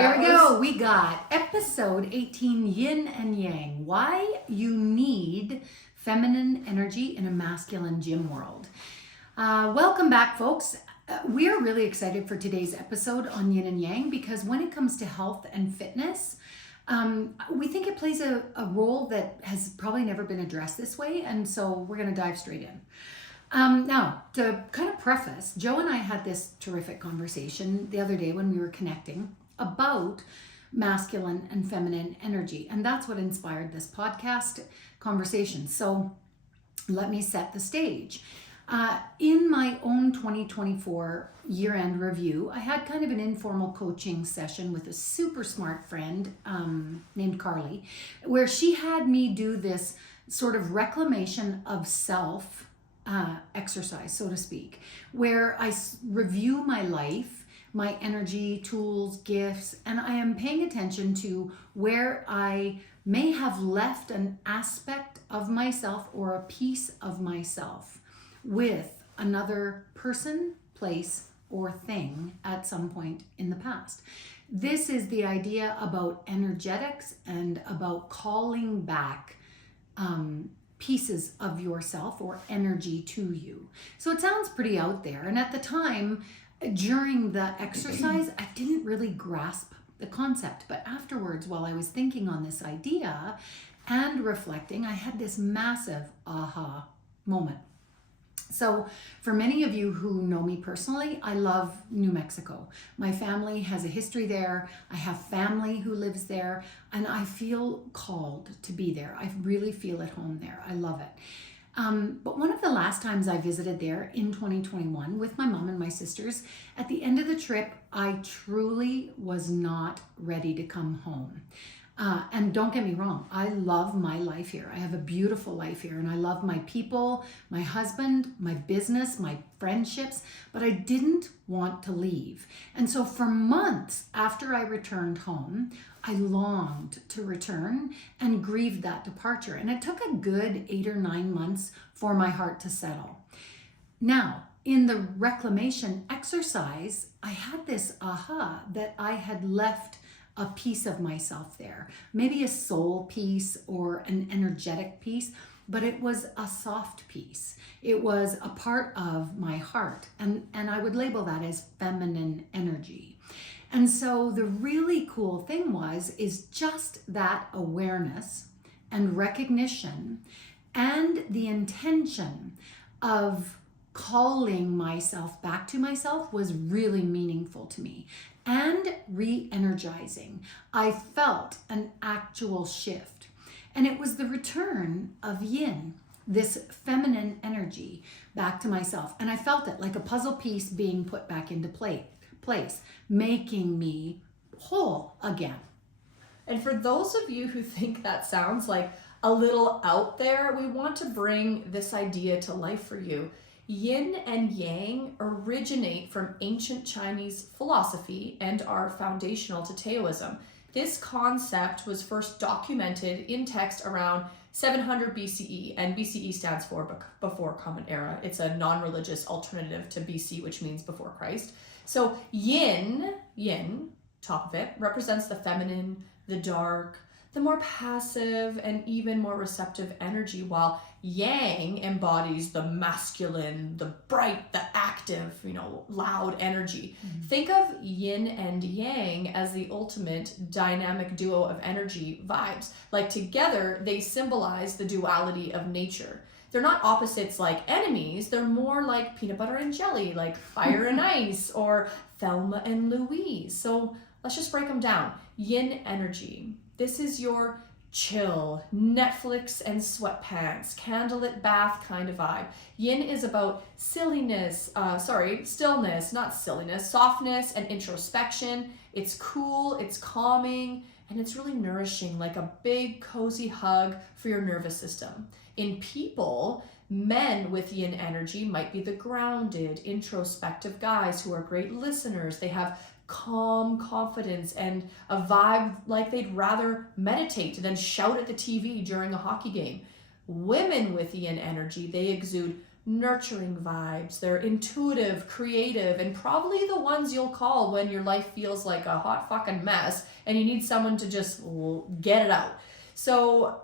There we go. We got episode 18, Yin and Yang. Why you need feminine energy in a masculine gym world. Welcome back, folks. We are really excited for today's episode on Yin and Yang because when it comes to health and fitness, we think it plays a role that has probably never been addressed this way. And so we're going to dive straight in. Now, to kind of preface, Joe and I had this terrific conversation the other day when we were connecting about masculine and feminine energy. And that's what inspired this podcast conversation. So let me set the stage. In my own 2024 year-end review, I had kind of an informal coaching session with a super smart friend named Carly, where she had me do this sort of reclamation of self exercise, so to speak, where I review my life, my energy, tools, gifts, and I am paying attention to where I may have left an aspect of myself or a piece of myself with another person, place, or thing at some point in the past. This is the idea about energetics and about calling back pieces of yourself or energy to you. So it sounds pretty out there. And at the time, during the exercise, I didn't really grasp the concept. But afterwards, while I was thinking on this idea and reflecting, I had this massive aha moment. So for many of you who know me personally, I love New Mexico. My family has a history there. I have family who lives there, and I feel called to be there. I really feel at home there. I love it. But one of the last times I visited there in 2021 with my mom and my sisters, at the end of the trip, I truly was not ready to come home. And don't get me wrong, I love my life here. I have a beautiful life here and I love my people, my husband, my business, my friendships, but I didn't want to leave. And so for months after I returned home, I longed to return and grieved that departure. And it took a good 8 or 9 months for my heart to settle. Now, in the reclamation exercise, I had this aha that I had left a piece of myself there, maybe a soul piece or an energetic piece, but it was a soft piece. It was a part of my heart, and I would label that as feminine energy. And so the really cool thing is just that awareness and recognition and the intention of calling myself back to myself was really meaningful to me and re-energizing. I felt an actual shift, and it was the return of yin, this feminine energy, back to myself. And I felt it like a puzzle piece being put back into place, making me whole again. And for those of you who think that sounds like a little out there, we want to bring this idea to life for you. Yin and Yang originate from ancient Chinese philosophy and are foundational to Taoism. This concept was first documented in text around 700 BCE, and BCE stands for before Common Era. It's a non-religious alternative to BC, which means before Christ. So yin, top of it, represents the feminine, the dark, the more passive and even more receptive energy, while Yang embodies the masculine, the bright, the active, loud energy. Mm-hmm. Think of yin and yang as the ultimate dynamic duo of energy vibes. Like together, they symbolize the duality of nature. They're not opposites like enemies, they're more like peanut butter and jelly, like fire and ice, or Thelma and Louise. So let's just break them down. Yin energy. This is your chill, Netflix and sweatpants, candlelit bath kind of vibe. Yin is about stillness, not silliness, softness and introspection. It's cool, it's calming, and it's really nourishing, like a big cozy hug for your nervous system. In people, men with yin energy might be the grounded, introspective guys who are great listeners. They have calm confidence and a vibe like they'd rather meditate than shout at the TV during a hockey game. Women with yin energy, they exude nurturing vibes. They're intuitive, creative, and probably the ones you'll call when your life feels like a hot fucking mess and you need someone to just get it out. So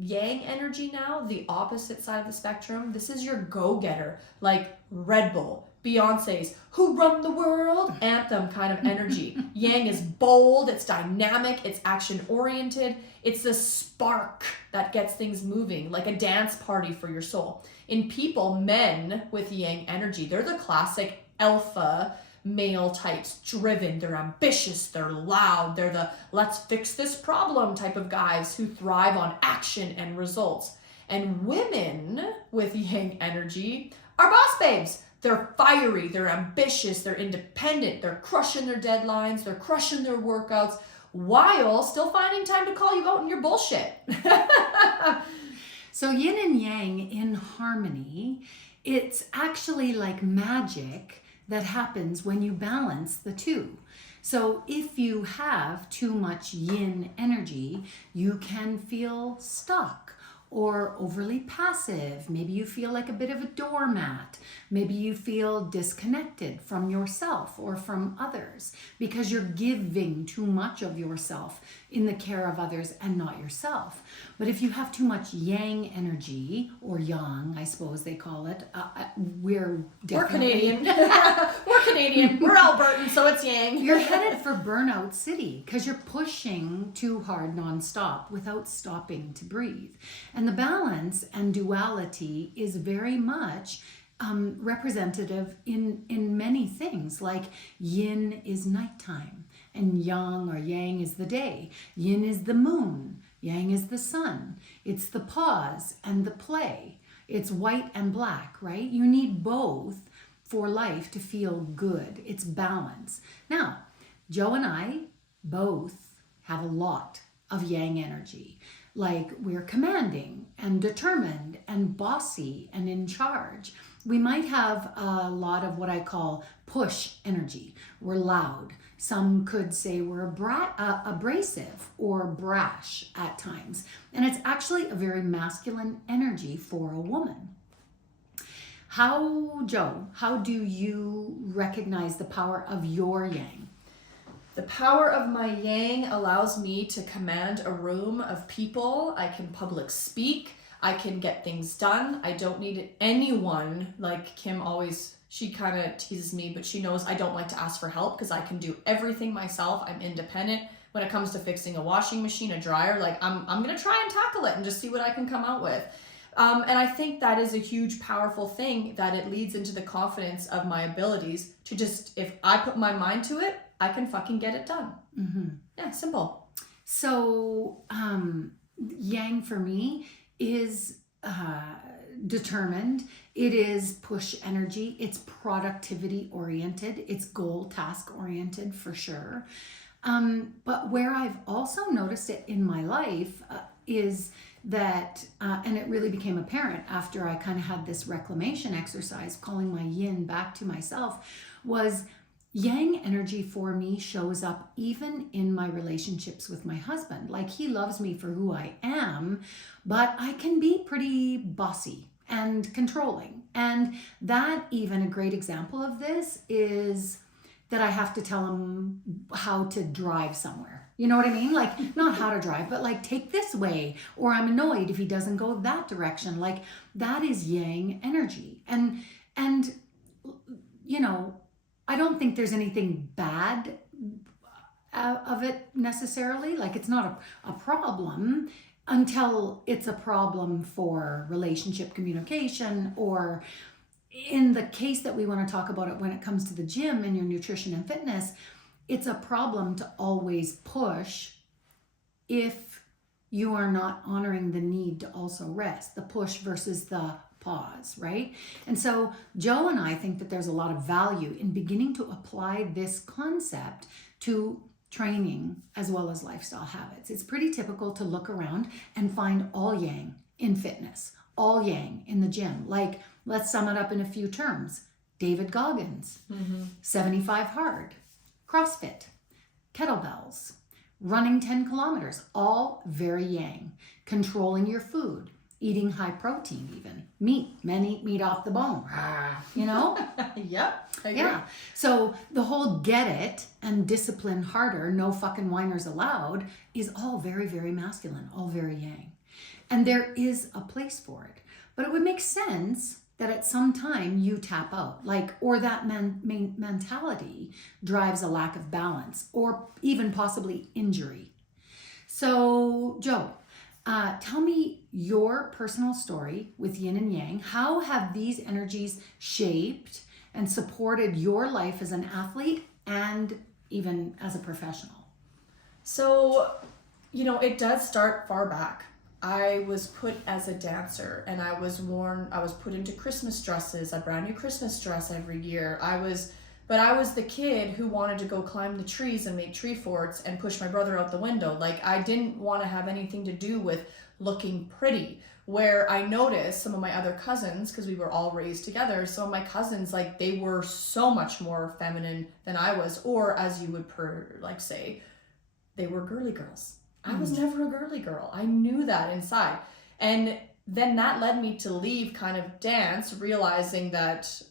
Yang energy now, the opposite side of the spectrum, this is your go-getter, like Red Bull, Beyonce's Who Run the World anthem kind of energy. Yang is bold, it's dynamic, it's action-oriented, it's the spark that gets things moving, like a dance party for your soul. In people, men with Yang energy, they're the classic alpha male types, driven, they're ambitious, they're loud, they're the let's fix this problem type of guys who thrive on action and results. And women with Yang energy are boss babes. They're fiery, they're ambitious, they're independent, they're crushing their deadlines, they're crushing their workouts, while still finding time to call you out on your bullshit. So yin and yang in harmony, it's actually like magic that happens when you balance the two. So if you have too much yin energy, you can feel stuck or overly passive. Maybe you feel like a bit of a doormat. Maybe you feel disconnected from yourself or from others because you're giving too much of yourself in the care of others and not yourself. But if you have too much yang energy, or yang, I suppose they call it, we're Canadian. We're Canadian. We're Albertan, so it's yang. You're headed for burnout city because you're pushing too hard nonstop without stopping to breathe. And the balance and duality is very much representative in many things, like yin is nighttime and yang or yang is the day. Yin is the moon, yang is the sun. It's the pause and the play. It's white and black, right? You need both for life to feel good. It's balance. Now, Joe and I both have a lot of yang energy. Like we're commanding and determined and bossy and in charge. We might have a lot of what I call push energy. We're loud. Some could say we're abrasive or brash at times. And it's actually a very masculine energy for a woman. Joe, how do you recognize the power of your yang? The power of my yang allows me to command a room of people. I can public speak. I can get things done. I don't need anyone. Like Kim always, she kind of teases me, but she knows I don't like to ask for help because I can do everything myself. I'm independent. When it comes to fixing a washing machine, a dryer, like I'm going to try and tackle it and just see what I can come out with. And I think that is a huge, powerful thing that it leads into the confidence of my abilities to just, if I put my mind to it, I can fucking get it done. Mm-hmm. Yeah, simple. So yang for me is determined. It is push energy. It's productivity oriented. It's goal task oriented for sure. But where I've also noticed it in my life is that, and it really became apparent after I kind of had this reclamation exercise, calling my yin back to myself, was yang energy for me shows up even in my relationships with my husband. Like he loves me for who I am, but I can be pretty bossy and controlling. And that even a great example of this is that I have to tell him how to drive somewhere. You know what I mean? Like not how to drive, but like take this way, or I'm annoyed if he doesn't go that direction. Like that is yang energy. And you know, I don't think there's anything bad of it necessarily. Like it's not a problem until it's a problem for relationship communication, or in the case that we want to talk about it when it comes to the gym and your nutrition and fitness, it's a problem to always push if you are not honoring the need to also rest, the push versus the pause, right? And so Joe and I think that there's a lot of value in beginning to apply this concept to training as well as lifestyle habits. It's pretty typical to look around and find all yang in fitness, all yang in the gym. Like, let's sum it up in a few terms. David Goggins, 75 hard, CrossFit, kettlebells, running 10 kilometers, all very yang. Controlling your food, eating high protein, even meat. Men eat meat off the bone, you know? Yep. I agree. Yeah. So the whole get it and discipline harder, no fucking whiners allowed, is all very, very masculine, all very yang. And there is a place for it. But it would make sense that at some time you tap out, or that mentality drives a lack of balance or even possibly injury. So, Joe, tell me your personal story with yin and yang. How have these energies shaped and supported your life as an athlete and even as a professional? So, it does start far back. I was put as a dancer, and I was put into Christmas dresses, a brand new Christmas dress every year. But I was the kid who wanted to go climb the trees and make tree forts and push my brother out the window. I didn't want to have anything to do with looking pretty. Where I noticed some of my other cousins, because we were all raised together, some of my cousins, they were so much more feminine than I was, or as you would say, they were girly girls. I was never a girly girl. I knew that inside. And then that led me to leave kind of dance, realizing that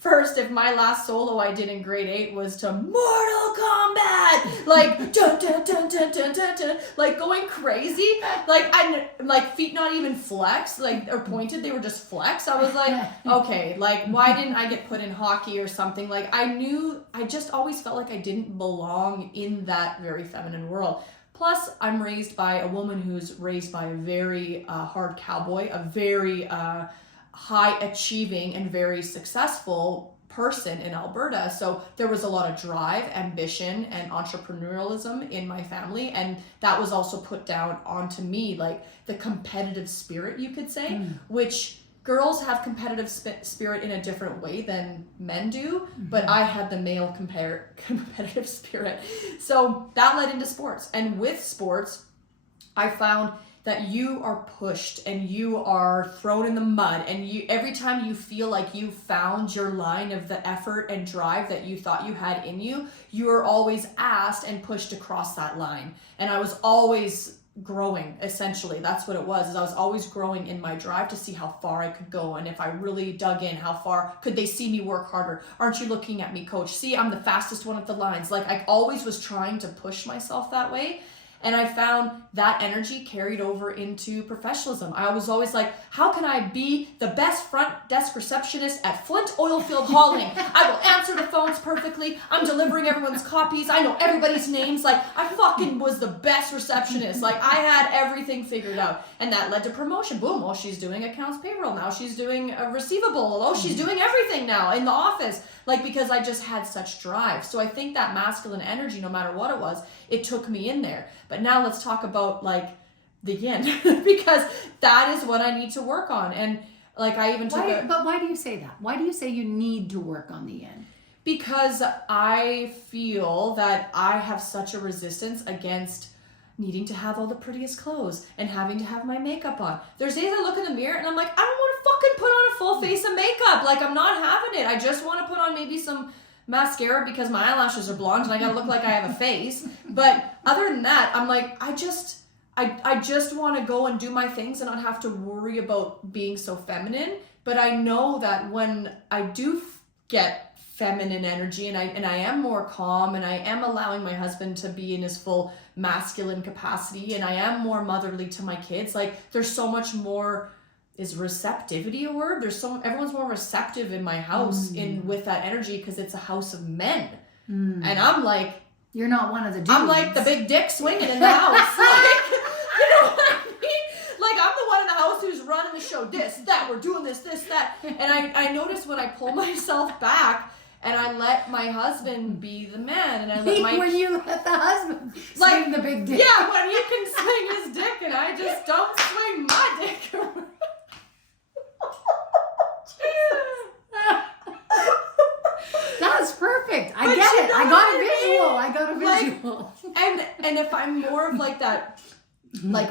first, if my last solo I did in grade 8 was to Mortal Kombat, dun, dun, dun, dun, dun, dun, dun, going crazy, and feet not even flexed, or pointed, they were just flexed. I was like, okay, why didn't I get put in hockey or something? I just always felt like I didn't belong in that very feminine world. Plus, I'm raised by a woman who's raised by a very hard cowboy, a very high achieving and very successful person in Alberta. So there was a lot of drive, ambition, and entrepreneurialism in my family. And that was also put down onto me, the competitive spirit, you could say, which girls have competitive spirit in a different way than men do, but I had the male competitive spirit. So that led into sports. And with sports, I found that you are pushed and you are thrown in the mud, and every time you feel like you found your line of the effort and drive that you thought you had in you, you are always asked and pushed across that line. And I was always growing, essentially. That's what it was, is I was always growing in my drive to see how far I could go, and if I really dug in, how far could they see me work harder? Aren't you looking at me, coach? See, I'm the fastest one at the lines. I always was trying to push myself that way. And I found that energy carried over into professionalism. I was always like, how can I be the best front desk receptionist at Flint Oilfield Hauling? I will answer the phones perfectly. I'm delivering everyone's copies. I know everybody's names. I fucking was the best receptionist. I had everything figured out. And that led to promotion. Boom. Oh, she's doing accounts payroll. Now she's doing a receivable. Oh, she's doing everything now in the office. Because I just had such drive. So I think that masculine energy, no matter what it was, it took me in there. But now let's talk about the yin, because that is what I need to work on. And I even took But why do you say that? Why do you say you need to work on the yin? Because I feel that I have such a resistance against needing to have all the prettiest clothes and having to have my makeup on. There's days I look in the mirror and I'm like, I don't want to fucking put on a full face of makeup. I'm not having it. I just want to put on maybe some mascara because my eyelashes are blonde and I gotta look like I have a face. But other than that, I'm like, I just want to go and do my things and not have to worry about being so feminine. But I know that when I do get feminine energy and I am more calm and I am allowing my husband to be in his full masculine capacity and I am more motherly to my kids, there's so much more. Is receptivity a word? Everyone's more receptive in my house with that energy because it's a house of men. And I'm like, you're not one of the dudes. I'm like the big dick swinging in the house. You know what I mean? I'm the one in the house who's running the show. This, that, we're doing this, that. And I noticed when I pull myself back and I let my husband be the man, and I let when you let the husband swing the big dick. Yeah, when you can swing his dick and I just don't swing my dick. That's perfect. I get it. I got a visual. And if I'm more of that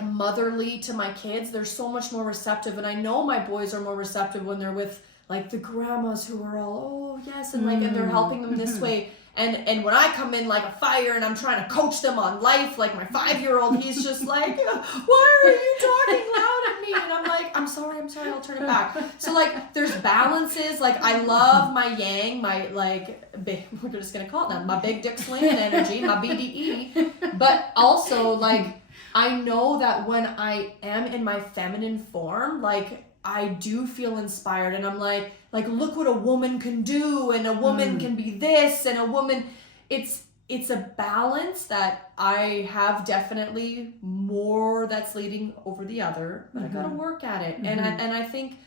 motherly to my kids, they're so much more receptive. And I know my boys are more receptive when they're with the grandmas who are all, oh yes, and and they're helping them this way. And when I come in like a fire and I'm trying to coach them on life, like my 5-year-old, he's just like, why are you talking loud at me? And I'm like, I'm sorry, I'll turn it back. So like there's balances. Like I love my yang, my like big, we're just gonna call it that, my big dick swinging energy, my BDE. But also like I know that when I am in my feminine form, like I do feel inspired, and I'm like look what a woman can do, and a woman can be this, and a woman, it's a balance that I have definitely more that's leading over the other, but I gotta work at it. And I think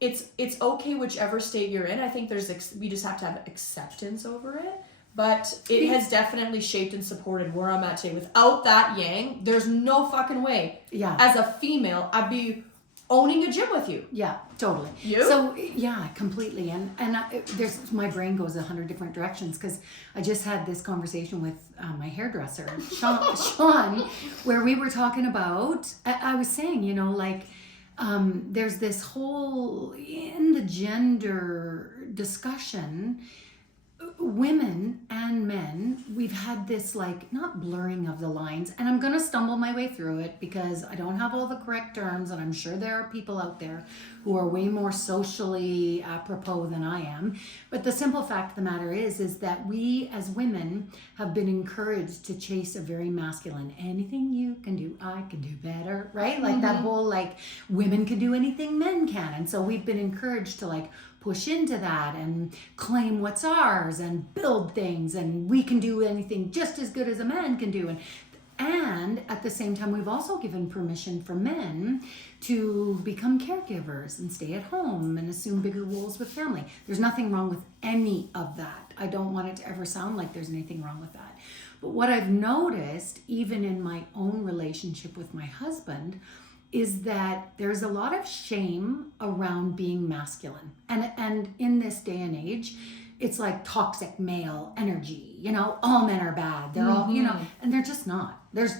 it's okay whichever state you're in. I think we just have to have acceptance over it. But it has definitely shaped and supported where I'm at today. Without that yang, there's no fucking way. Yeah. As a female, I'd be owning a gym with you. Yeah, totally. You? So yeah, completely. And my brain goes 100 different directions, because I just had this conversation with my hairdresser, Sean, where we were talking about. I was saying, you know, like there's this whole in the gender discussion. Women and men, we've had this like not blurring of the lines, and I'm going to stumble my way through it because I don't have all the correct terms, and I'm sure there are people out there who are way more socially apropos than I am. But the simple fact of the matter is that we as women have been encouraged to chase a very masculine, anything you can do, I can do better, right? Like that whole like women can do anything men can. And so we've been encouraged to like push into that and claim what's ours and build things, and we can do anything just as good as a man can do. And at the same time, we've also given permission for men to become caregivers and stay at home and assume bigger roles with family. There's nothing wrong with any of that. I don't want it to ever sound like there's anything wrong with that. But what I've noticed, even in my own relationship with my husband, is that there's a lot of shame around being masculine. And in this day and age, it's like toxic male energy, you know, all men are bad. They're all, you know, and they're just not. There's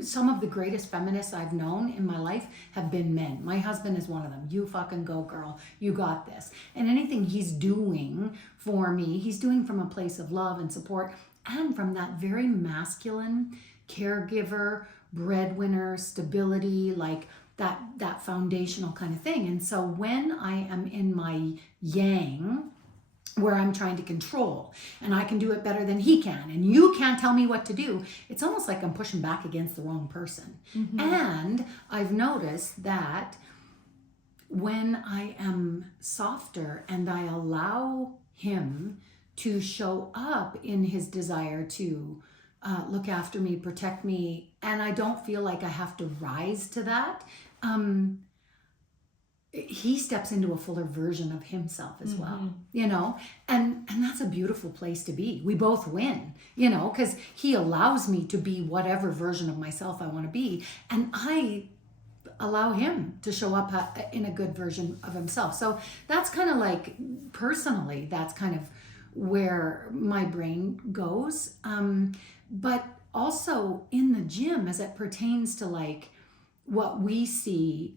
some of the greatest feminists I've known in my life have been men. My husband is one of them. You fucking go, girl. You got this. And anything he's doing for me, he's doing from a place of love and support, and from that very masculine caregiver, breadwinner, stability, like that foundational kind of thing. And so when I am in my yang, where I'm trying to control, and I can do it better than he can, and you can't tell me what to do, it's almost like I'm pushing back against the wrong person. And I've noticed that when I am softer and I allow him to show up in his desire to look after me, protect me, and I don't feel like I have to rise to that, he steps into a fuller version of himself as well, you know, and that's a beautiful place to be. We both win, you know, because he allows me to be whatever version of myself I want to be, and I allow him to show up in a good version of himself. So that's kind of like, personally, that's kind of where my brain goes. But also in the gym, as it pertains to like what we see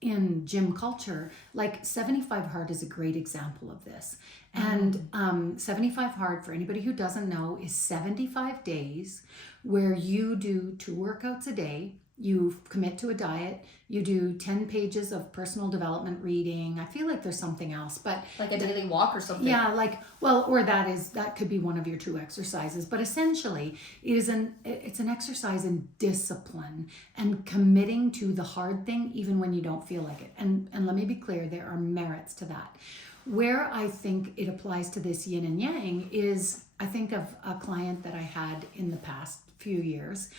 in gym culture, like 75 Hard is a great example of this. And 75 Hard, for anybody who doesn't know, is 75 days where you do 2 workouts a day. You commit to a diet. You do 10 pages of personal development reading. I feel like there's something else, but like a daily walk or something. Yeah, like, well, or that could be one of your 2 exercises. But essentially, it's an exercise in discipline and committing to the hard thing, even when you don't feel like it. And let me be clear, there are merits to that. Where I think it applies to this yin and yang is, I think of a client that I had in the past few years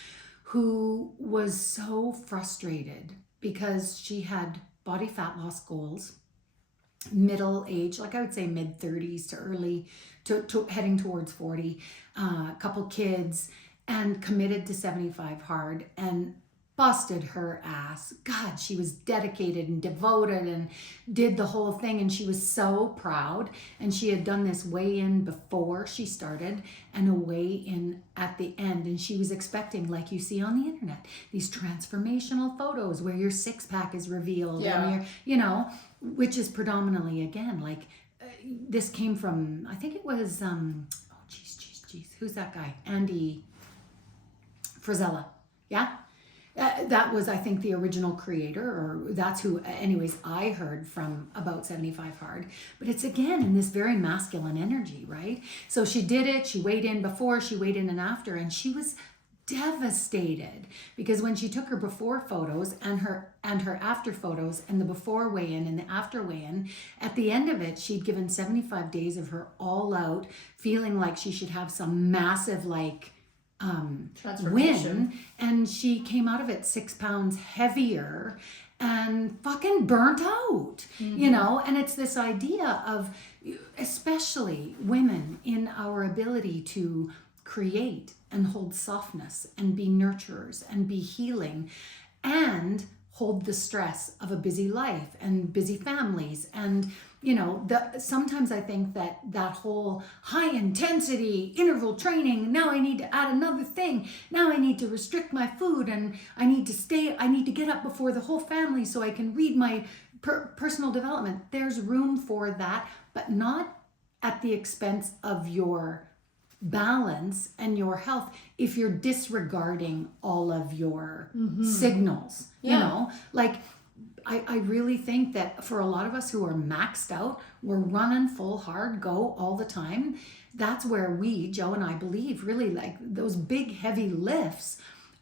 who was so frustrated because she had body fat loss goals, middle age, like I would say mid 30s to early, to heading towards 40, a couple kids, and committed to 75 Hard and busted her ass. God, she was dedicated and devoted and did the whole thing, and she was so proud. And she had done this weigh-in before she started and a weigh-in at the end, and she was expecting, like you see on the internet, these transformational photos where your 6-pack is revealed, and you're, you know, which is predominantly, again, like this came from, I think it was geez, who's that guy? Andy Frisella. Yeah. That was, I think, the original creator, or that's who, anyways, I heard from about 75 Hard. But it's again in this very masculine energy, right? So she did it, she weighed in before, she weighed in and after, and she was devastated because when she took her before photos and her after photos and the before weigh-in and the after weigh-in, at the end of it, she'd given 75 days of her all out, feeling like she should have some massive Transformation. win, and she came out of it 6 pounds heavier and fucking burnt out, you know. And it's this idea of, especially women, in our ability to create and hold softness and be nurturers and be healing and hold the stress of a busy life and busy families. And you know, sometimes I think that whole high intensity interval training, now I need to add another thing, now I need to restrict my food, and I need to get up before the whole family so I can read my personal development. There's room for that, but not at the expense of your balance and your health if you're disregarding all of your signals. You know, like I really think that for a lot of us who are maxed out, we're running full hard go all the time. That's where we, Joe and I, believe really, like, those big heavy lifts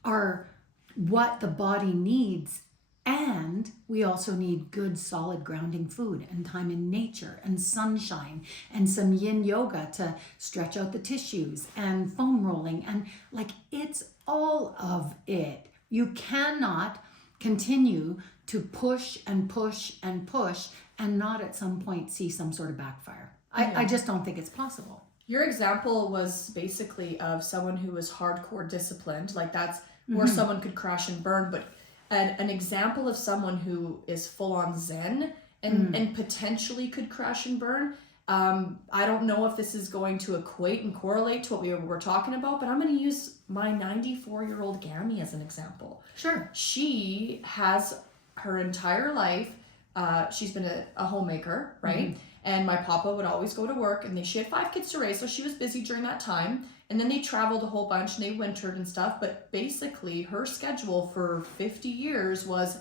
are what the body needs. And we also need good, solid, grounding food and time in nature and sunshine and some yin yoga to stretch out the tissues and foam rolling. And like, it's all of it. You cannot continue to push and push and push and not at some point see some sort of backfire. I just don't think it's possible. Your example was basically of someone who was hardcore disciplined. Like, that's where someone could crash and burn. But an example of someone who is full on zen and potentially could crash and burn. I don't know if this is going to equate and correlate to what we were talking about, but I'm going to use my 94-year-old Gammy as an example. Sure. She has her entire life, she's been a homemaker, right? And my papa would always go to work, and she had 5 kids to raise, so she was busy during that time. And then they traveled a whole bunch and they wintered and stuff. But basically her schedule for 50 years was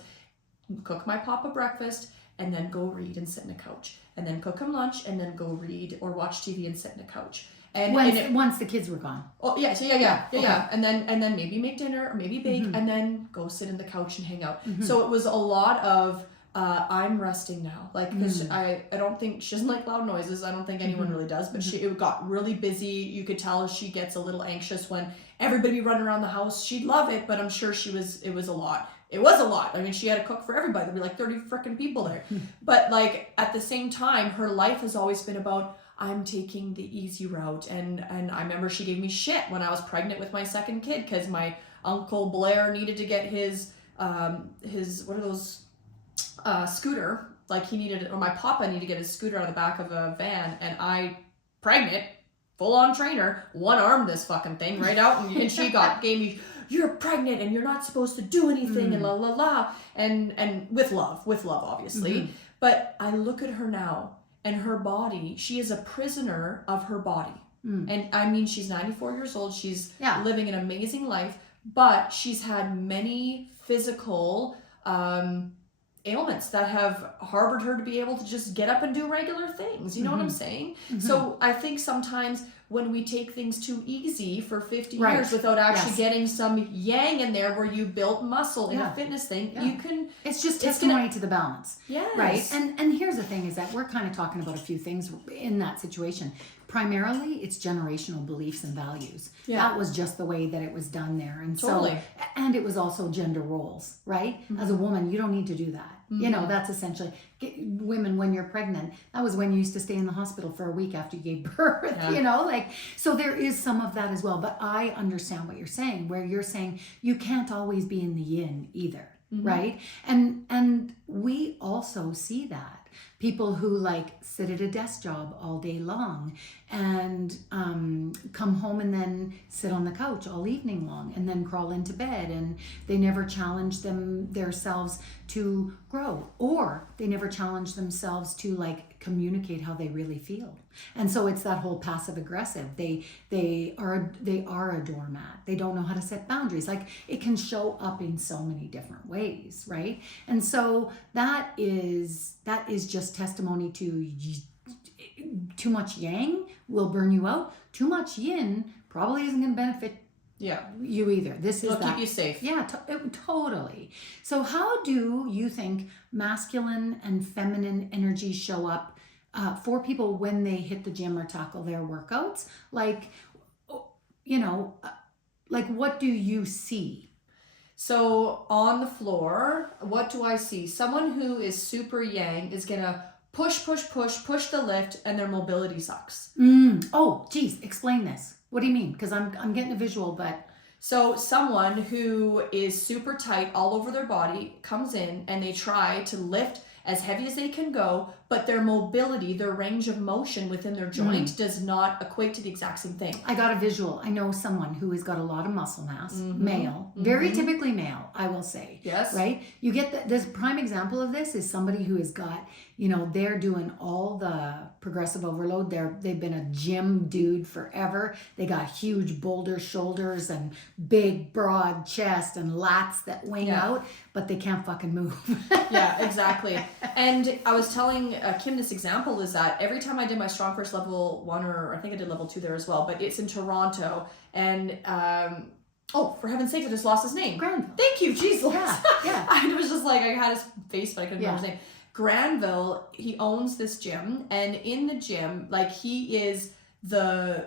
cook my papa breakfast and then go read and sit in a couch. And then cook him lunch and then go read or watch TV and sit in a couch. And once the kids were gone. Oh yeah, so yeah. And then maybe make dinner or maybe bake and then go sit in the couch and hang out. So it was a lot of I'm resting now, like, because I don't think she doesn't like loud noises. I don't think anyone really does, but it got really busy. You could tell she gets a little anxious when everybody running around the house. She'd love it, but I'm sure it was a lot. It was a lot. I mean, she had to cook for everybody. There'd be like 30 freaking people there. But like, at the same time, her life has always been about, I'm taking the easy route. And I remember she gave me shit when I was pregnant with my second kid, because my Uncle Blair needed to get his what are those, scooter. Like, my papa needed to get his scooter out of the back of a van, and I, pregnant, full-on trainer, one-armed this fucking thing right out, and she gave me, you're pregnant and you're not supposed to do anything, and la la la, and with love obviously. But I look at her now, and her body, she is a prisoner of her body. And I mean, she's 94 years old, she's living an amazing life, but she's had many physical ailments that have harbored her to be able to just get up and do regular things. You know what I'm saying? So I think sometimes when we take things too easy for 50 years without actually getting some yang in there, where you built muscle in a fitness thing, you can... It's just testimony to the balance. Yes. Right? And here's the thing, is that we're kind of talking about a few things in that situation. Primarily, it's generational beliefs and values. That was just the way that it was done there. And so, and it was also gender roles, right? As a woman, you don't need to do that. You know, that's essentially, women, when you're pregnant, that was when you used to stay in the hospital for a week after you gave birth, you know, like, so there is some of that as well. But I understand what you're saying, where you're saying you can't always be in the yin either, right? And we also see that people who like sit at a desk job all day long and come home and then sit on the couch all evening long and then crawl into bed, and they never challenge themselves to grow, or they never challenge themselves to like communicate how they really feel. And so it's that whole passive aggressive. They are a doormat. They don't know how to set boundaries. Like, it can show up in so many different ways, right? And so that is just testimony to too much yang will burn you out. Too much yin probably isn't going to benefit you either. It'll keep you safe. Yeah, totally. So how do you think masculine and feminine energy show up for people when they hit the gym or tackle their workouts? Like, like, what do you see? So on the floor, what do I see? Someone who is super yang is gonna push the lift, and their mobility sucks. Oh, geez, explain this. What do you mean? Because I'm getting a visual, but... So someone who is super tight all over their body comes in and they try to lift as heavy as they can go, but their mobility, their range of motion within their joint does not equate to the exact same thing. I got a visual. I know someone who has got a lot of muscle mass, male, very typically male, I will say. Yes. Right? You get this prime example of this is somebody who has got, they're doing all the progressive overload. They've been a gym dude forever. They got huge boulder shoulders and big broad chest and lats that wing out, but they can't fucking move. Yeah, exactly. And I was telling Kim this example is that every time I did my Strong First level 1, or I think I did level 2 there as well, but it's in Toronto, and oh, for heaven's sake, I just lost his name. Granville. Thank you, Jesus. Yeah. I was just like, I had his face, but I couldn't remember his name. Granville, he owns this gym, and in the gym, like, he is the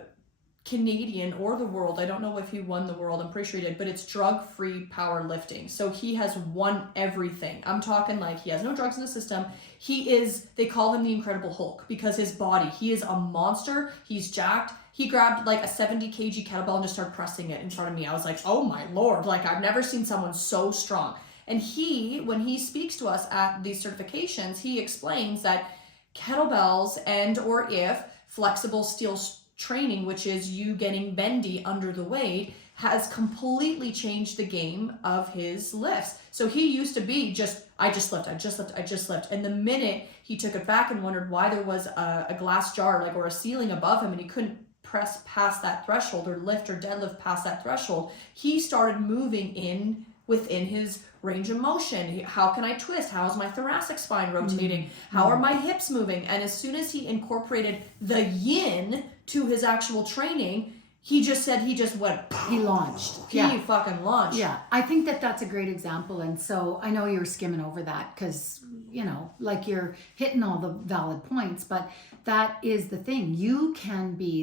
Canadian or the world, I don't know if he won the world, I'm pretty sure he did, but it's drug-free powerlifting. So he has won everything. I'm talking like he has no drugs in the system. They call him the Incredible Hulk because his body, he is a monster. He's jacked. He grabbed like a 70 kg kettlebell and just started pressing it in front of me. I was like, oh my Lord, like, I've never seen someone so strong. And when he speaks to us at these certifications, he explains that kettlebells or if flexible steel training, which is you getting bendy under the weight, has completely changed the game of his lifts. So he used to be I just lift. And the minute he took it back and wondered why there was a glass jar, or a ceiling above him, and he couldn't press past that threshold or lift or deadlift past that threshold, he started moving within his range of motion. How can I twist? How is my thoracic spine rotating? How are my hips moving? And as soon as he incorporated the yin to his actual training, he just went. He launched. He fucking launched. Yeah, I think that's a great example. And so I know you're skimming over that because, like, you're hitting all the valid points, but that is the thing.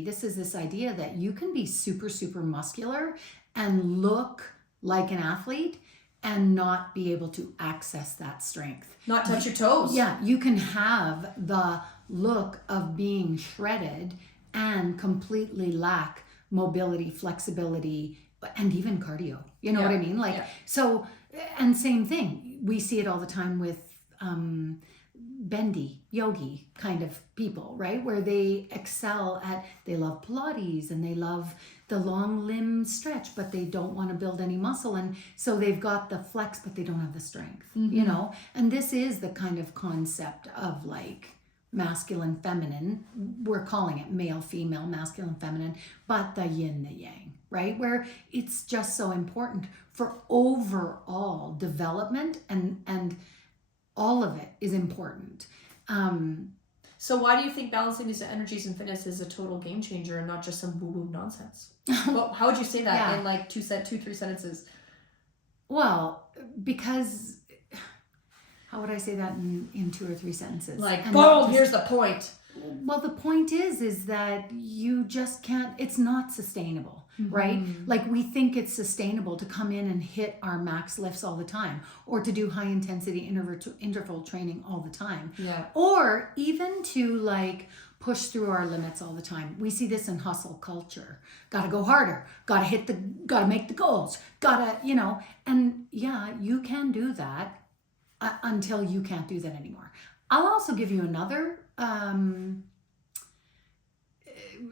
This is this idea that you can be super, super muscular and look like an athlete and not be able to access that strength. Not touch your toes. Yeah, you can have the look of being shredded and completely lack mobility, flexibility, and even cardio. You know what I mean? So, and same thing. We see it all the time with bendy, yogi kind of people, right? Where they excel they love Pilates and they love the long limb stretch, but they don't want to build any muscle. And so they've got the flex, but they don't have the strength, And this is the kind of concept of like masculine, feminine. We're calling it male, female, masculine, feminine, but the yin, the yang, right? Where it's just so important for overall development, and all of it is important. So why do you think balancing these energies and fitness is a total game changer and not just some woo-woo nonsense? Well, how would you say that in like 2-3 sentences? Well, because how would I say that in 2 or 3 sentences? Like, boom, here's the point. Well, the point is that you just can't, it's not sustainable, right? Like, we think it's sustainable to come in and hit our max lifts all the time, or to do high intensity interval training all the time. Yeah. Or even to like push through our limits all the time. We see this in hustle culture. Gotta go harder, gotta make the goals, and yeah, you can do that until you can't do that anymore. I'll also give you another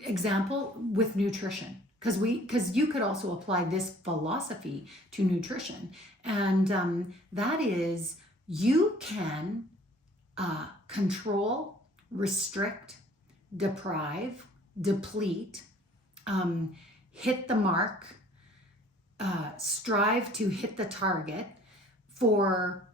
example with nutrition, because you could also apply this philosophy to nutrition, and that is you can control, restrict, deprive, deplete, hit the mark, strive to hit the target for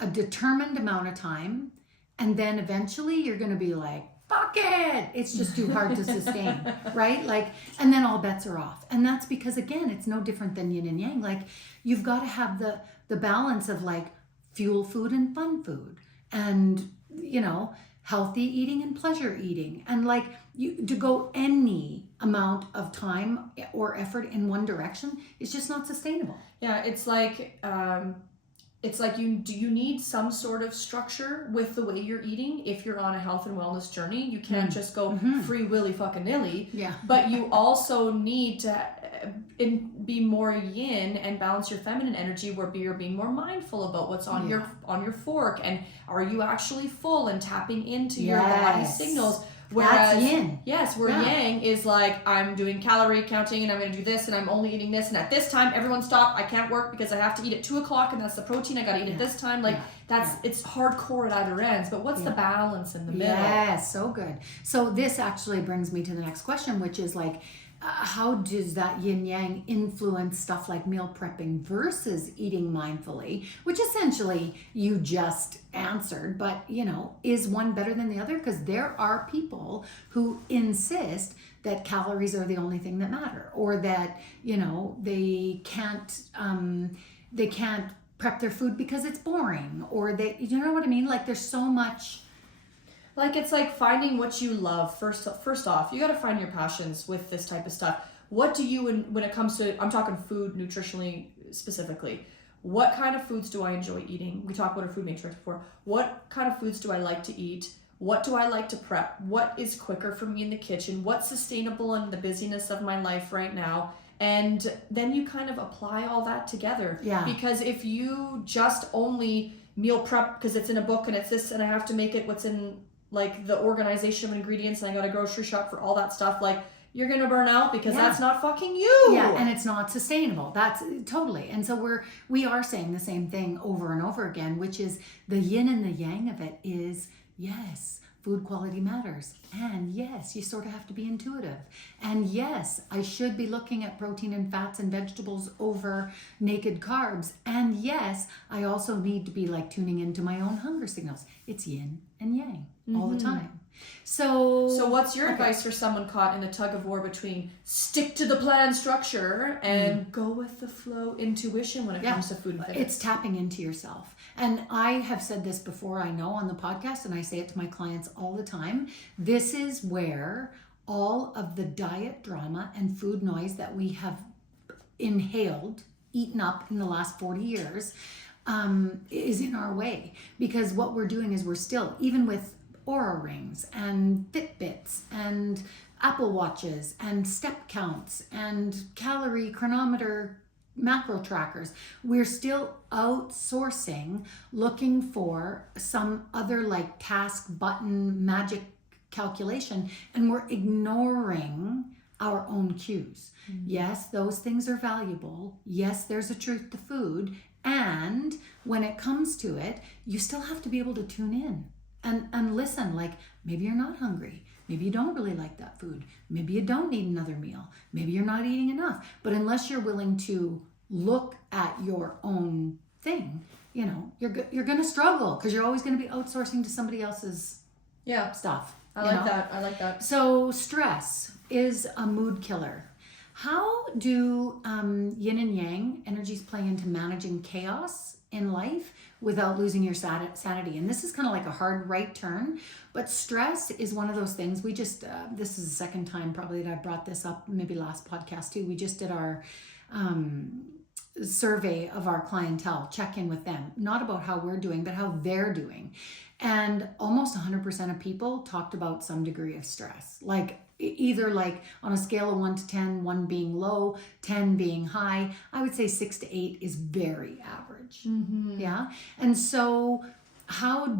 a determined amount of time, and then eventually you're going to be like, fuck it, it's just too hard to sustain. Right? Like, and then all bets are off. And that's because, again, it's no different than yin and yang. Like, you've got to have the balance of like fuel food and fun food, and healthy eating and pleasure eating, and like you to go any amount of time or effort in one direction is just not sustainable. Yeah, it's like you need some sort of structure with the way you're eating if you're on a health and wellness journey. You can't just go free willy fucking nilly. Yeah. But you also need to be more yin and balance your feminine energy, where you're being more mindful about what's on your fork, and are you actually full and tapping into your body signals. Whereas, that's yin. Yes, where yang is like, I'm doing calorie counting and I'm going to do this and I'm only eating this, and at this time everyone stop, I can't work because I have to eat at 2:00 and that's the protein I got to eat at this time. Like it's hardcore at either ends, but what's the balance in the middle? Yes, so good. So this actually brings me to the next question, which is like, how does that yin yang influence stuff like meal prepping versus eating mindfully, which essentially you just answered, but is one better than the other? Because there are people who insist that calories are the only thing that matter, or that they can't prep their food because it's boring, or they, you know what I mean? Like, there's so much. Like, it's like finding what you love. First off, you got to find your passions with this type of stuff. What do you, when it comes to, I'm talking food nutritionally specifically, what kind of foods do I enjoy eating? We talked about our food matrix before. What kind of foods do I like to eat? What do I like to prep? What is quicker for me in the kitchen? What's sustainable in the busyness of my life right now? And then you kind of apply all that together. Yeah. Because if you just only meal prep because it's in a book and it's this and I have to make it what's in like the organization of ingredients and I got to grocery shop for all that stuff, like, you're going to burn out because that's not fucking you. Yeah, and it's not sustainable. That's totally. And so we are saying the same thing over and over again, which is the yin and the yang of it is, yes, food quality matters. And yes, you sort of have to be intuitive. And yes, I should be looking at protein and fats and vegetables over naked carbs. And yes, I also need to be like tuning into my own hunger signals. It's yin and yang all the time. So what's your advice for someone caught in a tug of war between stick to the plan structure and go with the flow intuition when it comes to food and fitness? It's tapping into yourself. And I have said this before, I know, on the podcast, and I say it to my clients all the time. This is where all of the diet drama and food noise that we have inhaled, eaten up in the last 40 years is in our way. Because what we're doing is we're still, even with Oura rings and Fitbits and Apple Watches and step counts and calorie chronometer macro trackers, we're still outsourcing, looking for some other like task button magic calculation, and we're ignoring our own cues. Yes, those things are valuable. Yes, there's a truth to food. And when it comes to it, you still have to be able to tune in and listen. Like, maybe you're not hungry. Maybe you don't really like that food. Maybe you don't need another meal. Maybe you're not eating enough. But unless you're willing to look at your own thing, you're going to struggle, because you're always going to be outsourcing to somebody else's stuff. I like that. So stress is a mood killer. How do yin and yang energies play into managing chaos in life without losing your sanity? And this is kind of like a hard right turn, but stress is one of those things. We just, this is the second time probably that I brought this up, maybe last podcast too. We just did our survey of our clientele, check in with them, not about how we're doing, but how they're doing. And almost 100% of people talked about some degree of stress, like either like on a scale of 1 to 10, 1 being low, 10 being high. I would say 6 to 8 is very average. Yeah. And so how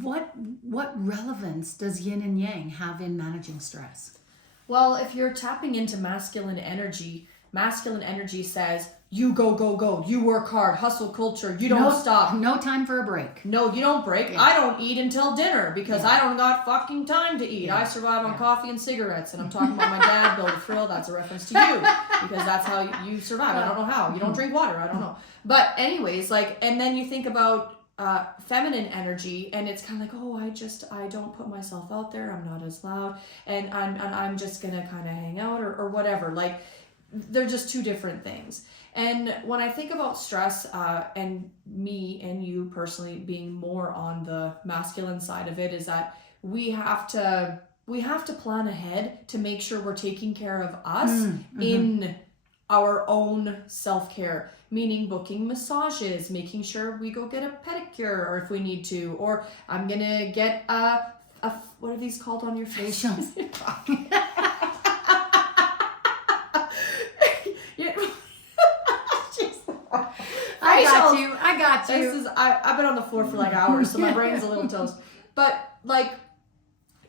what relevance does yin and yang have in managing stress? Well, if you're tapping into masculine energy says, you go, go, go. You work hard, hustle culture. You don't stop. No time for a break. No, you don't break. Yeah. I don't eat until dinner because I don't got fucking time to eat. Yeah. I survive on coffee and cigarettes. And I'm talking about my dad, Bill the Frill. That's a reference to you because that's how you survive. I don't know how. You don't drink water. I don't know. But anyways, like, and then you think about feminine energy, and it's kind of like, oh, I don't put myself out there. I'm not as loud, and I'm just gonna kind of hang out or whatever. Like, they're just two different things. And when I think about stress, and me and you personally being more on the masculine side of it, is that we have to plan ahead to make sure we're taking care of us in our own self-care, meaning booking massages, making sure we go get a pedicure, or if we need to, or I'm gonna get a what are these called on your face? I got you. This is I've been on the floor for like hours, so my brain's a little toast. But like,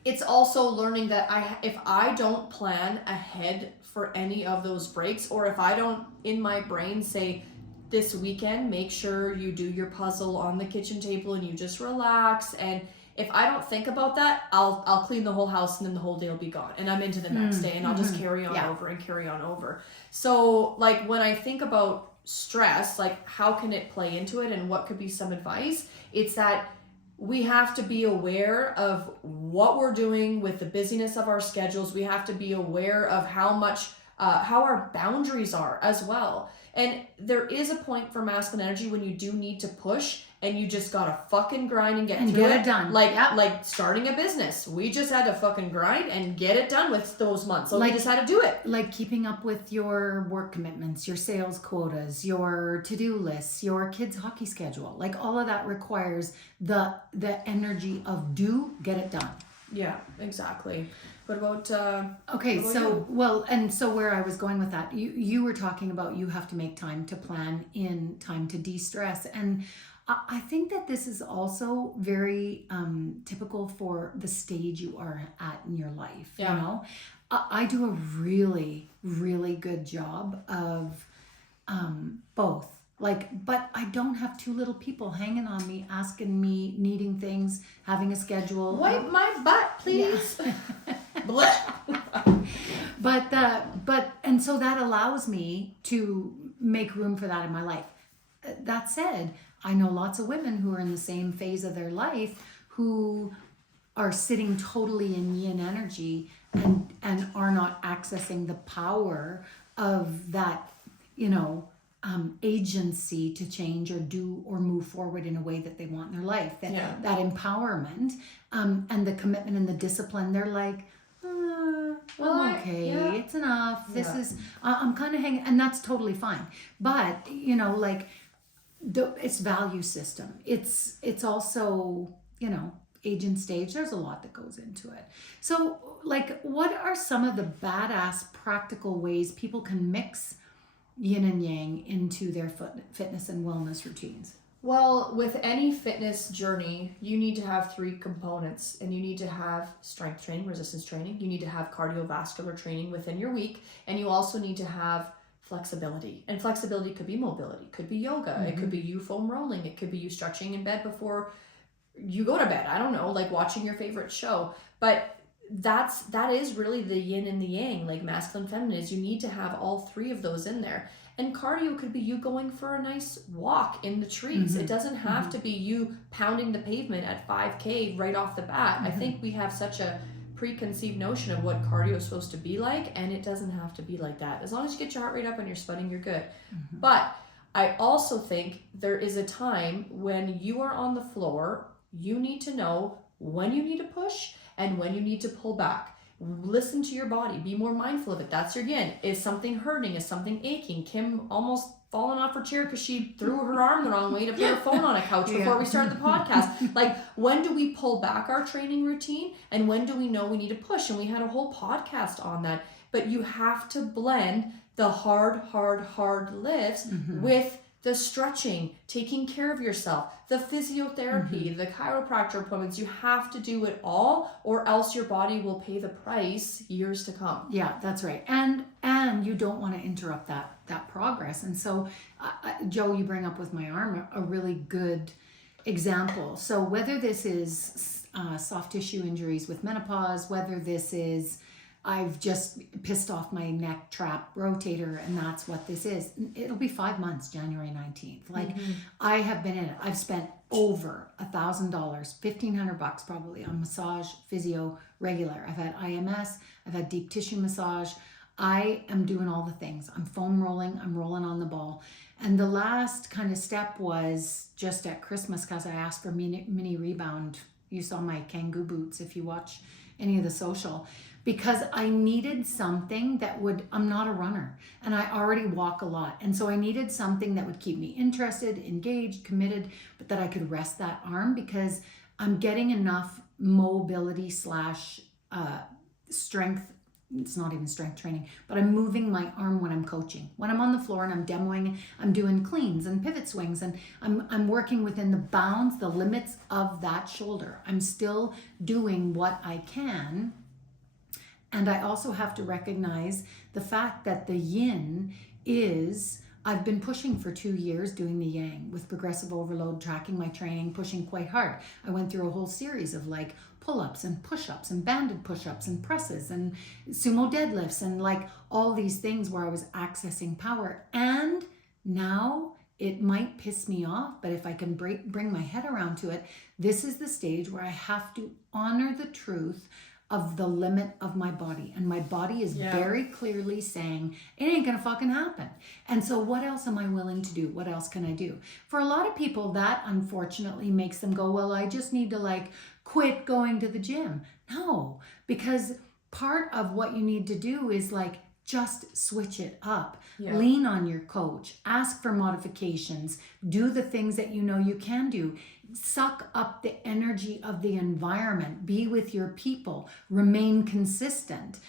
it's also learning that if I don't plan ahead for any of those breaks, or if I don't in my brain say, this weekend make sure you do your puzzle on the kitchen table and you just relax, and if I don't think about that, I'll clean the whole house and then the whole day will be gone, and I'm into the next day, and I'll just carry on over. So like, when I think about stress, like, how can it play into it and what could be some advice? It's that we have to be aware of what we're doing with the busyness of our schedules. We have to be aware of how our boundaries are as well. And there is a point for masculine energy when you do need to push, and you just gotta fucking grind and get it done. Like starting a business. We just had to fucking grind and get it done with those months. So we just had to do it. Like keeping up with your work commitments, your sales quotas, your to-do lists, your kids' hockey schedule. Like, all of that requires the energy of get it done. Yeah, exactly. What about so where I was going with that, you were talking about you have to make time to plan in, time to de-stress, and I think that this is also very typical for the stage you are at in your life. Yeah. You know, I do a really, really good job of both. Like, but I don't have two little people hanging on me, asking me, needing things, having a schedule. Wipe my butt, please. But and so that allows me to make room for that in my life. That said, I know lots of women who are in the same phase of their life who are sitting totally in yin energy and are not accessing the power of that, agency to change or do or move forward in a way that they want in their life. That empowerment and the commitment and the discipline. They're like, I'm okay. It's enough. This is I'm kind of hanging, and that's totally fine. But it's value system. It's also age and stage. There's a lot that goes into it. So, like, what are some of the badass practical ways people can mix yin and yang into their fitness and wellness routines? Well, with any fitness journey, you need to have three components, and you need to have strength training, resistance training. You need to have cardiovascular training within your week, and you also need to have flexibility. And flexibility could be mobility, could be yoga, it could be you foam rolling, it could be you stretching in bed before you go to bed. I don't know, like watching your favorite show. But that is really the yin and the yang, like masculine, feminine, is you need to have all three of those in there. And cardio could be you going for a nice walk in the trees. It doesn't have to be you pounding the pavement at 5K right off the bat. I think we have such a preconceived notion of what cardio is supposed to be like, and it doesn't have to be like that. As long as you get your heart rate up and you're sweating, you're good. But I also think there is a time when you are on the floor, you need to know when you need to push and when you need to pull back. Listen to your body. Be more mindful of it. That's your yin. Is something hurting? Is something aching? Kim almost fallen off her chair because she threw her arm the wrong way to put her phone on a couch before we started the podcast. Like, when do we pull back our training routine, and when do we know we need to push? And we had a whole podcast on that. But you have to blend the hard lifts with the stretching, taking care of yourself, the physiotherapy, the chiropractor appointments. You have to do it all, or else your body will pay the price years to come. Yeah, that's right. And you don't want to interrupt that progress. And so, Joe, you bring up with my arm a really good example. So whether this is soft tissue injuries with menopause, whether this is I've just pissed off my neck trap rotator and that's what this is. It'll be 5 months, January 19th. Like I have been in it. I've spent over $1,000, $1,500 probably on massage, physio, regular. I've had IMS, I've had deep tissue massage. I am doing all the things. I'm foam rolling, I'm rolling on the ball. And the last kind of step was just at Christmas because I asked for mini rebound. You saw my Kangoo boots if you watch any of the social. Because I needed something that would, I'm not a runner and I already walk a lot. And so I needed something that would keep me interested, engaged, committed, but that I could rest that arm because I'm getting enough mobility slash strength. It's not even strength training, but I'm moving my arm when I'm coaching. When I'm on the floor and I'm demoing, I'm doing cleans and pivot swings and I'm working within the bounds, the limits of that shoulder. I'm still doing what I can. And I also have to recognize the fact that the yin is, I've been pushing for 2 years doing the yang with progressive overload, tracking my training, pushing quite hard. I went through a whole series of like pull-ups and push-ups and banded push-ups and presses and sumo deadlifts and like all these things where I was accessing power. And now it might piss me off, but if I can bring my head around to it, this is the stage where I have to honor the truth of the limit of my body. And my body is very clearly saying, it ain't gonna fucking happen. And so what else am I willing to do? What else can I do? For a lot of people, that unfortunately makes them go, well, I just need to like quit going to the gym. No, because part of what you need to do is like, just switch it up. Yeah. Lean on your coach. Ask for modifications. Do the things that you know you can do. Suck up the energy of the environment. Be with your people. Remain consistent.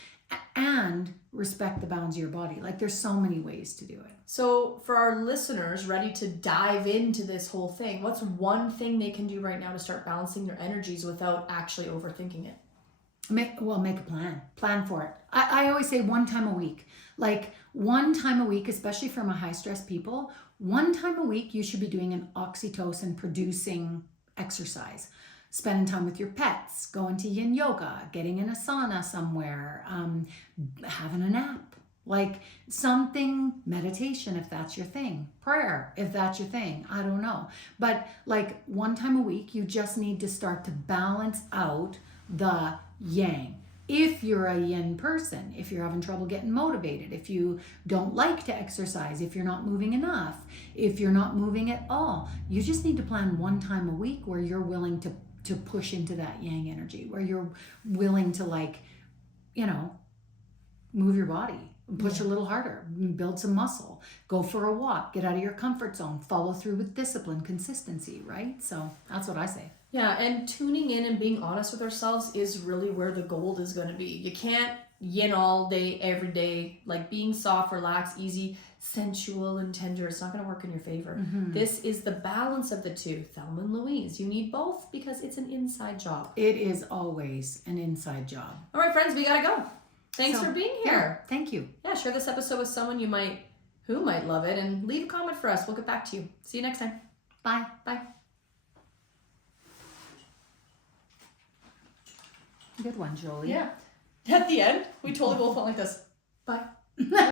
And respect the bounds of your body. Like there's so many ways to do it. So for our listeners ready to dive into this whole thing, what's one thing they can do right now to start balancing their energies without actually overthinking it? Make a plan for it. I always say 1 time a week, like 1 time a week, especially for my high stress people, 1 time a week, you should be doing an oxytocin producing exercise, spending time with your pets, going to yin yoga, getting in a sauna somewhere, having a nap, like something, meditation, if that's your thing, prayer, if that's your thing, I don't know. But like 1 time a week, you just need to start to balance out the yang. If you're a yin person, if you're having trouble getting motivated, if you don't like to exercise, if you're not moving enough, if you're not moving at all, you just need to plan 1 time a week where you're willing to push into that yang energy, where you're willing to like, move your body, push a little harder, build some muscle, go for a walk, get out of your comfort zone, follow through with discipline, consistency, right? So that's what I say. Yeah, and tuning in and being honest with ourselves is really where the gold is going to be. You can't yin all day, every day, like being soft, relaxed, easy, sensual, and tender. It's not going to work in your favor. Mm-hmm. This is the balance of the two. Thelma and Louise, you need both because it's an inside job. It is always an inside job. All right, friends, we got to go. Thanks for being here. Yeah, thank you. Yeah, share this episode with someone who might love it and leave a comment for us. We'll get back to you. See you next time. Bye. Bye. Good one, Jolie. Yeah. At the end, we totally both went like this. Bye.